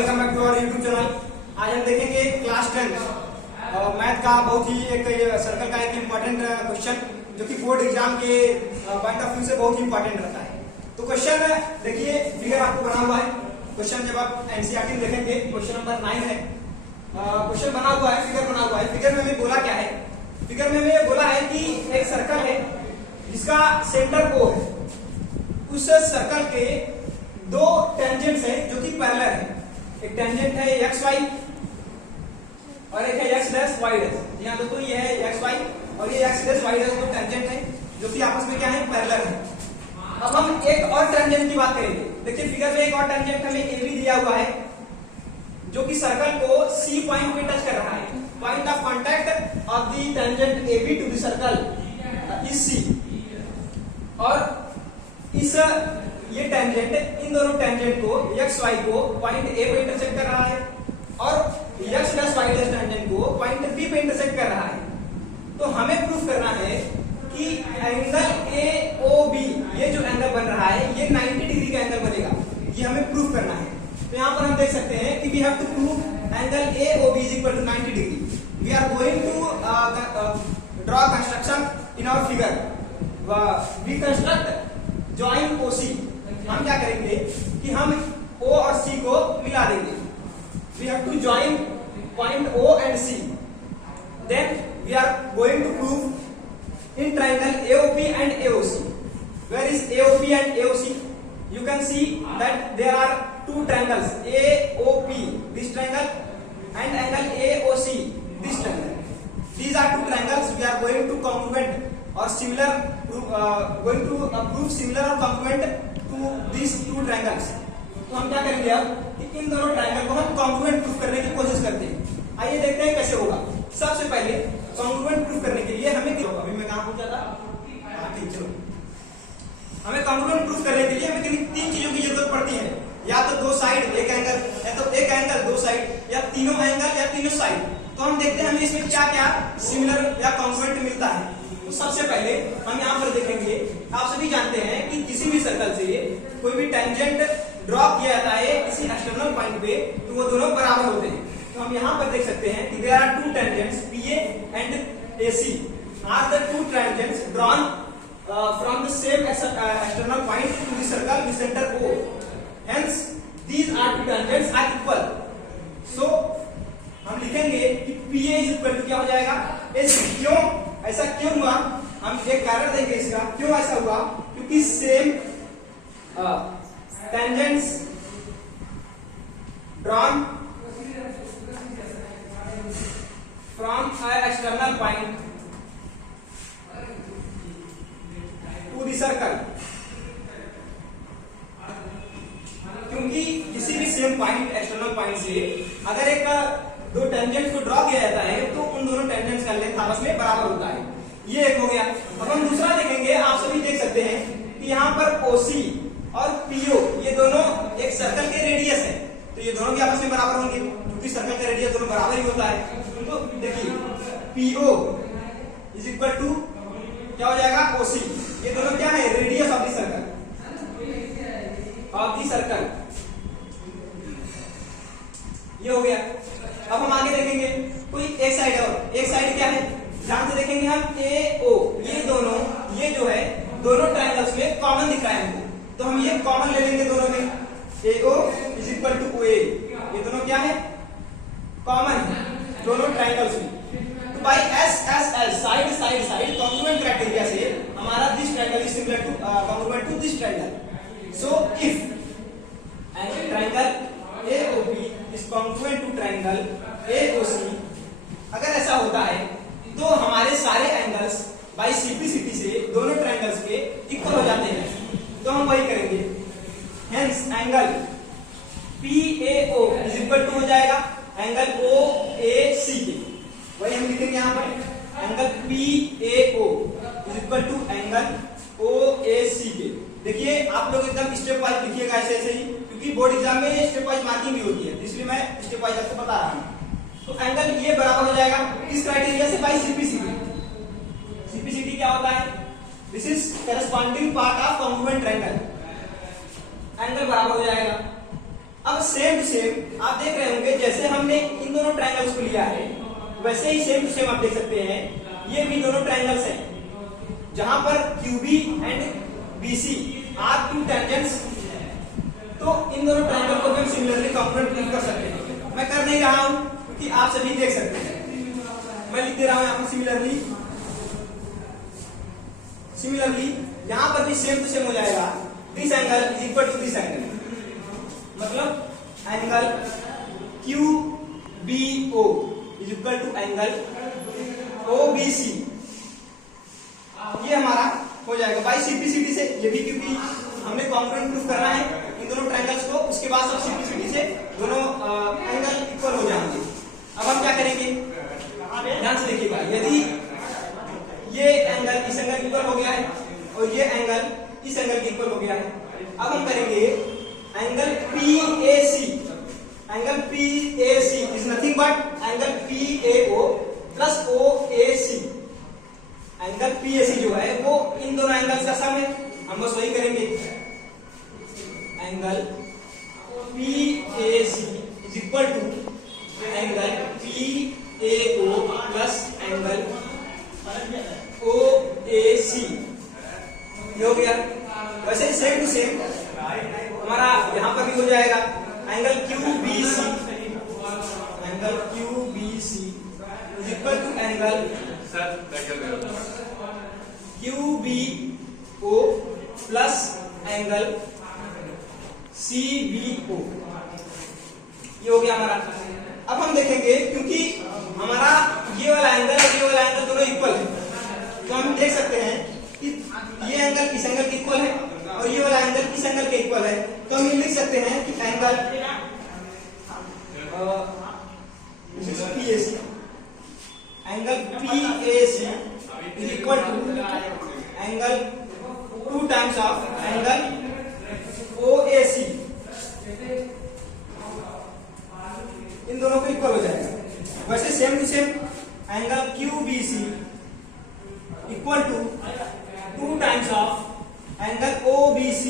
Welcome back to our YouTube channel. आज हम देखेंगे क्लास 10 मैथ का बहुत ही एक सर्कल का एक इम्पोर्टेंट क्वेश्चन जो कि बोर्ड एग्जाम के पॉइंट ऑफ व्यू से बहुत ही इम्पोर्टेंट रहता है। तो क्वेश्चन देखिए, फिगर आपको बना हुआ है। क्वेश्चन जब आप एनसीईआरटी में देखेंगे क्वेश्चन नंबर 9 है। क्वेश्चन बना हुआ है, फिगर बना हुआ है। फिगर में हमें बोला क्या है? फिगर में हमें बोला है कि एक सर्कल है जिसका सेंटर O है। उस सर्कल के दो टेंजेंट्स हैं जो कि पैरेलल है। एक टेंजेंट है एक्स वाई और एक है एक्स डैश वाई डैश। यहाँ दोस्तों ये है एक्स वाई और ये एक्स डैश वाई डैश दो टेंजेंट है जो कि आपस में क्या है, पैरेलल है। अब हम एक और टेंजेंट की बात करेंगे। देखिए फिगर में एक और टेंजेंट हमें ए बी दिया हुआ है जो कि सर्कल को सी पॉइंट पे टच कर रहा है। Point of contact of the tangent A B to the circle is C. और इस ये टेंजेंट इन दोनों टेंजेंट को एक्स वाई को पॉइंट ए पे इंटरसेक्ट कर रहा है और X dash Y dash tangent को पॉइंट बी पे इंटरसेक्ट कर रहा है। तो हमें प्रूफ करना है कि एंगल ए ओ बी, ये जो एंगल बन रहा है ये 90 डिग्री का एंगल बनेगा। ये हमें प्रूफ करना है। तो यहाँ पर हम देख सकते हैं कि we have to prove angle A O B is equal to 90 degree. We are going to draw construction in our figure. We construct join O C. हम क्या करेंगे कि हम O और C को मिला देंगे। We have to join point O and C. Then we are going to prove in triangle AOP and AOC. Where is AOP and AOC? You can see that there are two triangles, AOP, this triangle, and angle AOC, this triangle. These are two triangles. We are going to congruent or similar, going to prove similar or congruent to these two triangles. तो हम क्या करेंगे अब कि इन दोनों triangle को हम congruent proof करने की कोशिश करते हैं। आइए देखते हैं कैसे होगा। सबसे पहले कॉन्ग्रुएंट प्रूफ करने के लिए हमें अभी मैं कहां पहुंचा था? ठीक, चलो। हमें कॉन्ग्रुएंट प्रूफ करने के लिए हमें तीन चीजों की जरूरत पड़ती है। या तो दो साइड एक एंगल, या तो एक एंगल दो साइड, या तीनों एंगल या तीनों साइड। तो हम देखते हैं हमें इसमें क्या क्या सिमिलर या कॉन्ग्रुएंट मिलता है। तो सबसे पहले हम यहाँ पर देखेंगे, आप सभी जानते हैं कि किसी भी सर्कल से कोई भी टेंजेंट ड्रॉ किया जाता है किसी एक्सटर्नल पॉइंट पे तो वो दोनों बराबर होते हैं। तो हम यहाँ पर देख सकते हैं कि there are two tangents PA and AC are the two tangents drawn from the same external point to the circle with centre O। Hence these are two tangents are equal. So हम लिखेंगे कि PA is equal to क्या हो जाएगा, AC। क्यों ऐसा क्यों हुआ? हम एक कारण देंगे इसका क्यों ऐसा हुआ। क्योंकि same tangents drawn from an external point to the circle। क्योंकि किसी भी सेम पॉइंट एक्सटर्नल पॉइंट से अगर एक दो टेंजेंट्स को ड्रॉ किया जाता है तो उन दोनों टेंजेंट्स का लेंथ आपस में बराबर होता है। ये एक हो गया। अब हम दूसरा देखेंगे। आप सभी देख सकते हैं कि यहाँ पर OC और PO ये दोनों एक सर्कल के रेडियस है। तो ये दोनों भी आपस में बराबर होंगे क्योंकि सर्कल का रेडियस दोनों बराबर ही होता है। तो देखिए PO इज इक्वल टू क्या हो जाएगा, OC। ये दोनों क्या है, radius of the circle, of the circle. ये हो गया। अब हम आगे देखेंगे कोई एक साइड और एक साइड क्या है, ध्यान से देखेंगे हम AO। ये दोनों, ये जो है दोनों ट्रायंगल्स में कॉमन दिख रहा है हमको। तो हम ये कॉमन ले लेंगे दोनों में। AO is equal to OA। ये दोनों क्या है, कॉमन है दोनों ट्रायंगल्स में। तो by SSL side side side congruent criteria से हमारा this triangle is similar to congruent to this triangle. So if an triangle AOB is congruent to triangle AOC, अगर ऐसा होता है तो हमारे सारे एंगल्स बाय सिंप्लिसिटी से दोनों ट्रायंगल्स के इक्वल हो जाते हैं। तो हम वही करेंगे। Hence angle PAO is equal to हो जाएगा एंगल OAC के। वही हम लिखेंगे यहाँ पर angle PAO is equal to angle OAC के। देखिए आप लोग एकदम स्टेप वाइज लिखिएगा ऐसे ऐसे ही, क्योंकि बोर्ड एग्जाम में स्टेप वाइज मार्किंग भी होती है, इसलिए मैं स्टेप वाइज आपको बता रहा हूँ। तो एंगल ये बराबर हो जाएगा इस क्राइटेरिया से बाय सिंप्लिसिटी। सिंप्लिसिटी क्या होता है, this is corresponding part of congruent triangle. Angle बराबर हो जाएगा अब सेम टू सेम आप देख रहे होंगे, जैसे हमने इन दोनों ट्रायंगल्स को लिया है वैसे ही सेम टू सेम आप देख सकते हैं ये भी दोनों ट्रायंगल्स हैं, जहां पर QB and BC are two tangents. तो इन दोनों ट्रायंगल को हम सिमिलरली कॉन्ग्रुएंट प्रूव कर सकते हैं। मैं कर नहीं रहा हूं क्योंकि आप सभी देख सकते हैं, मैं लिख दे रहा हूं यहां पर सिमिलरली यहां पर भी सेम टू सेम हो जाएगा। This angle is equal to this angle, मतलब angle QBO is equal to angle OBC। ये हमारा हो जाएगा बाई सिंप्लिसिटी से, ये भी क्योंकि हमने कॉन्ग्रुएंट प्रूफ करना है इन दोनों ट्रायंगल्स को, उसके बाद सब सिंप्लिसिटी से दोनों एंगल इक्वल हो जाएंगे। अब हम क्या करेंगे, ध्यान से देखिएगा, यदि ये एंगल इस एंगल इक्वल हो गया है और ये एंगल इस एंगल के इक्वल हो गया है, अब हम करेंगे angle PAC। Angle PAC is nothing but angle PAO plus OAC। Angle PAC जो है वो इन दोनों एंगल्स का सम है, हम बस वही करेंगे। Angle PAC is equal to angle PAO plus angle OAC। ये हो गया। वैसे सेम टू सेम हमारा यहां पर भी हो जाएगा angle QBC। Angle QBC is equal to angle QBO plus angle CBO। ये हो गया हमारा। अब हम देखेंगे क्योंकि हमारा ये वाला एंगल और ये वाला एंगल दोनों इक्वल है, तो हम देख सकते हैं कि ये एंगल इस एंगल के इक्वल है और ये वाला एंगल इस एंगल के इक्वल है, तो हम ये लिख सकते हैं कि angle PAC is equal to angle 2 times of angle OAC। इन दोनों को इक्वल हो जाएगा। वैसे same to same angle QBC equal to 2 times of angle OBC।